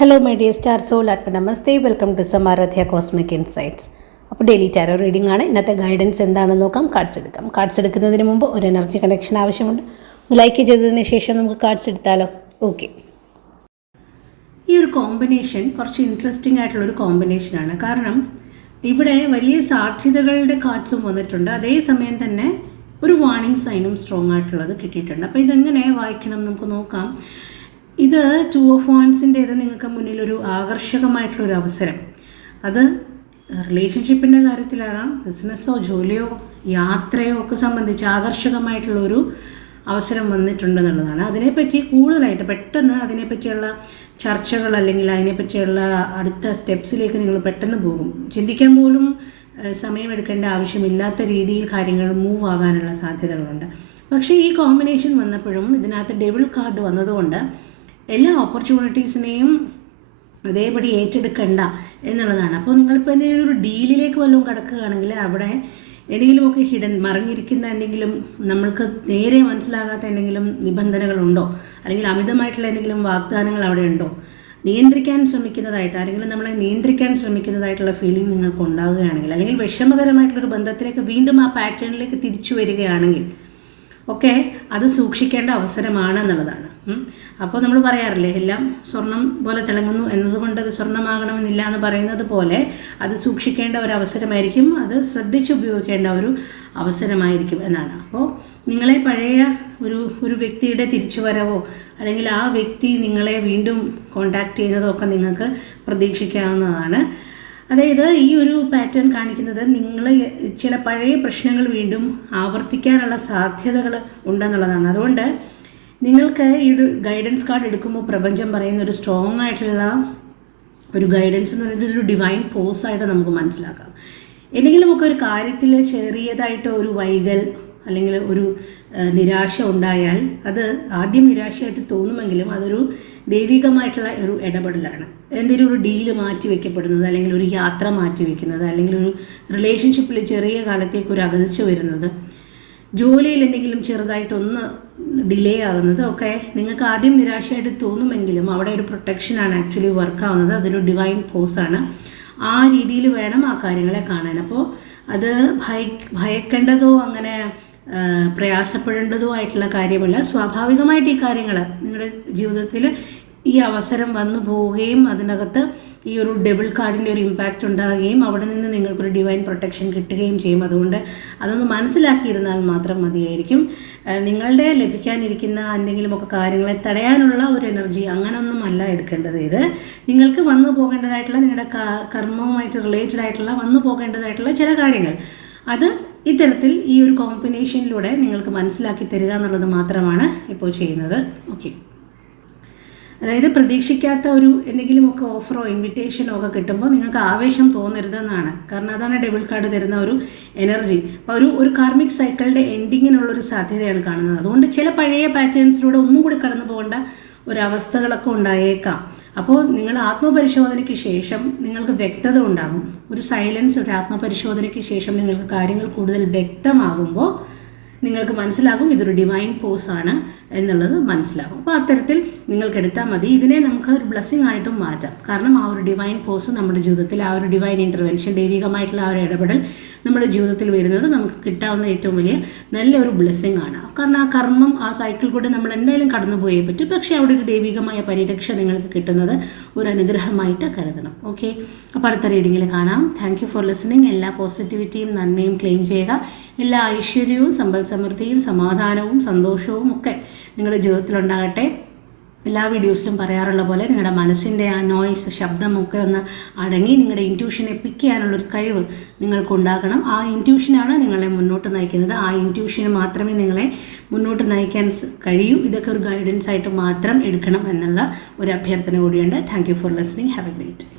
Hello my dear star soul നമസ്തേ, welcome to Samaradhya cosmic insights. അപ്പോൾ daily tarot reading ആണ്. ഇന്നത്തെ ഗൈഡൻസ് എന്താണെന്ന് നോക്കാം. കാർഡ്സ് എടുക്കാം. കാർഡ്സ് എടുക്കുന്നതിന് മുമ്പ് ഒരു എനർജി കണക്ഷൻ ആവശ്യമുണ്ട്. ലൈക്ക് ചെയ്തതിന് ശേഷം നമുക്ക് കാർഡ്സ് എടുത്താലോ? ഓക്കെ. ഈ ഒരു കോമ്പിനേഷൻ കുറച്ച് ഇൻട്രസ്റ്റിംഗ് ആയിട്ടുള്ളൊരു കോമ്പിനേഷനാണ്. കാരണം ഇവിടെ വലിയ സാധ്യതകളുടെ കാർഡ്സും വന്നിട്ടുണ്ട്, അതേസമയം തന്നെ ഒരു വാർണിംഗ് സൈനും സ്ട്രോങ് ആയിട്ടുള്ളത് കിട്ടിയിട്ടുണ്ട്. അപ്പോൾ ഇതെങ്ങനെ വായിക്കണം നമുക്ക് നോക്കാം. ഇത് 2 of Wandsൻ്റേത് നിങ്ങൾക്ക് മുന്നിലൊരു ആകർഷകമായിട്ടുള്ളൊരു അവസരം. അത് റിലേഷൻഷിപ്പിൻ്റെ കാര്യത്തിലാകാം, ബിസിനസ്സോ ജോലിയോ യാത്രയോ ഒക്കെ സംബന്ധിച്ച് ആകർഷകമായിട്ടുള്ളൊരു അവസരം വന്നിട്ടുണ്ടെന്നുള്ളതാണ്. അതിനെപ്പറ്റി കൂടുതലായിട്ട് പെട്ടെന്ന് അതിനെപ്പറ്റിയുള്ള ചർച്ചകൾ അല്ലെങ്കിൽ അതിനെപ്പറ്റിയുള്ള അടുത്ത സ്റ്റെപ്സിലേക്ക് നിങ്ങൾ പെട്ടെന്ന് പോകും. ചിന്തിക്കാൻ പോലും സമയമെടുക്കേണ്ട ആവശ്യമില്ലാത്ത രീതിയിൽ കാര്യങ്ങൾ മൂവ് ആകാനുള്ള സാധ്യതകളുണ്ട്. പക്ഷേ ഈ കോമ്പിനേഷൻ വന്നപ്പോഴും ഇതിനകത്ത് ഡെവിൾ കാർഡ് വന്നതുകൊണ്ട് എല്ലാ ഓപ്പർച്യൂണിറ്റീസിനെയും അതേപടി ഏറ്റെടുക്കണ്ട എന്നുള്ളതാണ്. അപ്പോൾ നിങ്ങളിപ്പോൾ എന്തെങ്കിലും ഒരു ഡീലിലേക്ക് വല്ലതും കിടക്കുകയാണെങ്കിൽ അവിടെ എന്തെങ്കിലുമൊക്കെ മറിഞ്ഞിരിക്കുന്ന എന്തെങ്കിലും നമ്മൾക്ക് നേരെ മനസ്സിലാകാത്ത എന്തെങ്കിലും നിബന്ധനകളുണ്ടോ, അല്ലെങ്കിൽ അമിതമായിട്ടുള്ള എന്തെങ്കിലും വാഗ്ദാനങ്ങൾ അവിടെ ഉണ്ടോ, നിയന്ത്രിക്കാൻ ശ്രമിക്കുന്നതായിട്ട് ആരെങ്കിലും നമ്മളെ നിയന്ത്രിക്കാൻ ശ്രമിക്കുന്നതായിട്ടുള്ള ഫീലിംഗ് നിങ്ങൾക്ക് ഉണ്ടാകുകയാണെങ്കിൽ, അല്ലെങ്കിൽ വിഷമകരമായിട്ടുള്ളൊരു ബന്ധത്തിലേക്ക് വീണ്ടും ആ പാറ്റേണിലേക്ക് തിരിച്ചു വരികയാണെങ്കിൽ ഒക്കെ അത് സൂക്ഷിക്കേണ്ട അവസരമാണ് എന്നുള്ളതാണ്. അപ്പോൾ നമ്മൾ പറയാറില്ലേ, എല്ലാം സ്വർണം പോലെ തിളങ്ങുന്നു എന്നതുകൊണ്ട് അത് സ്വർണ്ണമാകണമെന്നില്ല എന്ന് പറയുന്നത് പോലെ അത് സൂക്ഷിക്കേണ്ട ഒരു അവസരമായിരിക്കും, അത് ഉപയോഗിക്കേണ്ട ഒരു അവസരമായിരിക്കും എന്നാണ്. അപ്പോൾ നിങ്ങളെ പഴയ ഒരു വ്യക്തിയുടെ തിരിച്ചുവരവോ അല്ലെങ്കിൽ ആ വ്യക്തി നിങ്ങളെ വീണ്ടും കോണ്ടാക്ട് ചെയ്യുന്നതോ ഒക്കെ നിങ്ങൾക്ക് പ്രതീക്ഷിക്കാവുന്നതാണ്. അതായത് ഈ ഒരു പാറ്റേൺ കാണിക്കുന്നത് നിങ്ങൾ ചില പഴയ പ്രശ്നങ്ങൾ വീണ്ടും ആവർത്തിക്കാനുള്ള സാധ്യതകൾ ഉണ്ടെന്നുള്ളതാണ്. അതുകൊണ്ട് നിങ്ങൾക്ക് ഈ ഒരു ഗൈഡൻസ് കാർഡ് എടുക്കുമ്പോൾ പ്രപഞ്ചം പറയുന്ന ഒരു സ്ട്രോങ് ആയിട്ടുള്ള ഒരു ഗൈഡൻസ് എന്ന് പറയുന്നത് ഒരു ഡിവൈൻ ഫോഴ്സായിട്ട് നമുക്ക് മനസ്സിലാക്കാം. എന്തെങ്കിലുമൊക്കെ ഒരു കാര്യത്തിൽ ചെറിയതായിട്ട് ഒരു വൈകൽ അല്ലെങ്കിൽ ഒരു നിരാശ ഉണ്ടായാൽ അത് ആദ്യം നിരാശയായിട്ട് തോന്നുമെങ്കിലും അതൊരു ദൈവികമായിട്ടുള്ള ഒരു ഇടപെടലാണ്. എന്തെങ്കിലും ഒരു ഡീല് മാറ്റി വയ്ക്കപ്പെടുന്നത്, അല്ലെങ്കിൽ ഒരു യാത്ര മാറ്റി വയ്ക്കുന്നത്, അല്ലെങ്കിൽ ഒരു റിലേഷൻഷിപ്പിൽ ചെറിയ കാലത്തേക്ക് ഒരു അകൽച്ച വരുന്നത്, ജോലിയിൽ എന്തെങ്കിലും ചെറുതായിട്ടൊന്ന് ഡിലേ ആകുന്നത് ഒക്കെ നിങ്ങൾക്ക് ആദ്യം നിരാശയായിട്ട് തോന്നുമെങ്കിലും അവിടെ ഒരു പ്രൊട്ടക്ഷനാണ് ആക്ച്വലി വർക്കാവുന്നത്. അതൊരു ഡിവൈൻ ഫോഴ്സാണ്. ആ രീതിയിൽ വേണം ആ കാര്യങ്ങളെ കാണാൻ. അപ്പോൾ അത് ഭയക്കേണ്ടതോ അങ്ങനെ പ്രയാസപ്പെടേണ്ടതോ ആയിട്ടുള്ള കാര്യമല്ല. സ്വാഭാവികമായിട്ട് ഈ കാര്യങ്ങൾ നിങ്ങളുടെ ജീവിതത്തിൽ ഈ അവസരം വന്നു പോവുകയും അതിനകത്ത് ഈ ഒരു ഡബിൾ കാർഡിൻ്റെ ഒരു ഇമ്പാക്റ്റ് ഉണ്ടാകുകയും അവിടെ നിന്ന് നിങ്ങൾക്കൊരു ഡിവൈൻ പ്രൊട്ടക്ഷൻ കിട്ടുകയും ചെയ്യും. അതുകൊണ്ട് അതൊന്ന് മനസ്സിലാക്കിയിരുന്നാൽ മാത്രം മതിയായിരിക്കും. നിങ്ങളുടെ ലഭിക്കാനിരിക്കുന്ന എന്തെങ്കിലുമൊക്കെ കാര്യങ്ങളെ തടയാനുള്ള ഒരു എനർജി അങ്ങനെയൊന്നും അല്ല എടുക്കേണ്ടത്. ഇത് നിങ്ങൾക്ക് വന്നു പോകേണ്ടതായിട്ടുള്ള നിങ്ങളുടെ കർമ്മവുമായിട്ട് റിലേറ്റഡ് ആയിട്ടുള്ള വന്നു പോകേണ്ടതായിട്ടുള്ള ചില കാര്യങ്ങൾ അത് ഇത്തരത്തിൽ ഈ ഒരു കോമ്പിനേഷനിലൂടെ നിങ്ങൾക്ക് മനസ്സിലാക്കി തരിക എന്നുള്ളത് മാത്രമാണ് ഇപ്പോൾ ചെയ്യുന്നത്. ഓക്കെ. അതായത് പ്രതീക്ഷിക്കാത്ത ഒരു എന്തെങ്കിലുമൊക്കെ ഓഫറോ ഇൻവിറ്റേഷനോ ഒക്കെ കിട്ടുമ്പോൾ നിങ്ങൾക്ക് ആവേശം തോന്നരുതെന്നാണ്. കാരണം അതാണ് ഡബിൾ കാർഡ് തരുന്ന ഒരു എനർജി. അപ്പോൾ ഒരു കാർമിക് സൈക്കിളിൻ്റെ എൻഡിങ്ങിനുള്ളൊരു സാധ്യതയാണ് കാണുന്നത്. അതുകൊണ്ട് ചില പഴയ പാറ്റേൺസിലൂടെ ഒന്നും കൂടി കടന്നു പോകേണ്ട ഒരവസ്ഥകളൊക്കെ ഉണ്ടായേക്കാം. അപ്പോൾ നിങ്ങൾ ആത്മപരിശോധനയ്ക്ക് ശേഷം നിങ്ങൾക്ക് വ്യക്തത ഉണ്ടാകും. ഒരു സൈലൻസ്, ഒരു ആത്മപരിശോധനയ്ക്ക് ശേഷം നിങ്ങൾക്ക് കാര്യങ്ങൾ കൂടുതൽ വ്യക്തമാകുമ്പോൾ നിങ്ങൾക്ക് മനസ്സിലാകും ഇതൊരു ഡിവൈൻ ഫോഴ്സാണ് എന്നുള്ളത് മനസ്സിലാകും. അപ്പോൾ അത്തരത്തിൽ നിങ്ങൾക്ക് എടുത്താൽ മതി. ഇതിനെ നമുക്ക് ഒരു ബ്ലെസ്സിങ് ആയിട്ടും മാറ്റാം. കാരണം ആ ഒരു ഡിവൈൻ ഫോഴ്സ് നമ്മുടെ ജീവിതത്തിൽ, ആ ഒരു ഡിവൈൻ ഇൻ്റർവെൻഷൻ, ദൈവികമായിട്ടുള്ള ആ ഒരു ഇടപെടൽ നമ്മുടെ ജീവിതത്തിൽ വരുന്നത് നമുക്ക് കിട്ടാവുന്ന ഏറ്റവും വലിയ നല്ലൊരു ബ്ലെസ്സിങ് ആണ്. കാരണം ആ കർമ്മം, ആ സൈക്കിൾ കൂടെ നമ്മൾ എന്തായാലും കടന്നു പോയേ പറ്റും. പക്ഷേ അവിടെ ഒരു ദൈവികമായ പരിരക്ഷ നിങ്ങൾക്ക് കിട്ടുന്നത് ഒരു അനുഗ്രഹമായിട്ട് കരുതണം. ഓക്കെ. അപ്പോൾ അടുത്ത റീഡിങ്ങിൽ കാണാം. Thank you for listening. എല്ലാ പോസിറ്റിവിറ്റിയും നന്മയും ക്ലെയിം ചെയ്യുക. എല്ലാ ഐശ്വര്യവും സമ്പൽ സമൃദ്ധിയും സമാധാനവും സന്തോഷവും ഒക്കെ നിങ്ങളുടെ ജീവിതത്തിലുണ്ടാകട്ടെ. എല്ലാ വീഡിയോസിലും പറയാറുള്ള പോലെ നിങ്ങളുടെ മനസ്സിൻ്റെ ആ നോയ്സ്, ശബ്ദമൊക്കെ ഒന്ന് അടങ്ങി നിങ്ങളുടെ ഇൻറ്റ്യൂഷനെ പിക്ക് ചെയ്യാനുള്ളൊരു കഴിവ് നിങ്ങൾക്കുണ്ടാകണം. ആ ഇൻറ്റ്യൂഷനാണ് നിങ്ങളെ മുന്നോട്ട് നയിക്കുന്നത്. ആ ഇൻറ്റ്യൂഷന് മാത്രമേ നിങ്ങളെ മുന്നോട്ട് നയിക്കാൻ കഴിയൂ. ഇതൊക്കെ ഒരു ഗൈഡൻസ് ആയിട്ട് മാത്രം എടുക്കണം എന്നുള്ള ഒരു അഭ്യർത്ഥന കൂടിയുണ്ട്. Thank you for listening. Have A great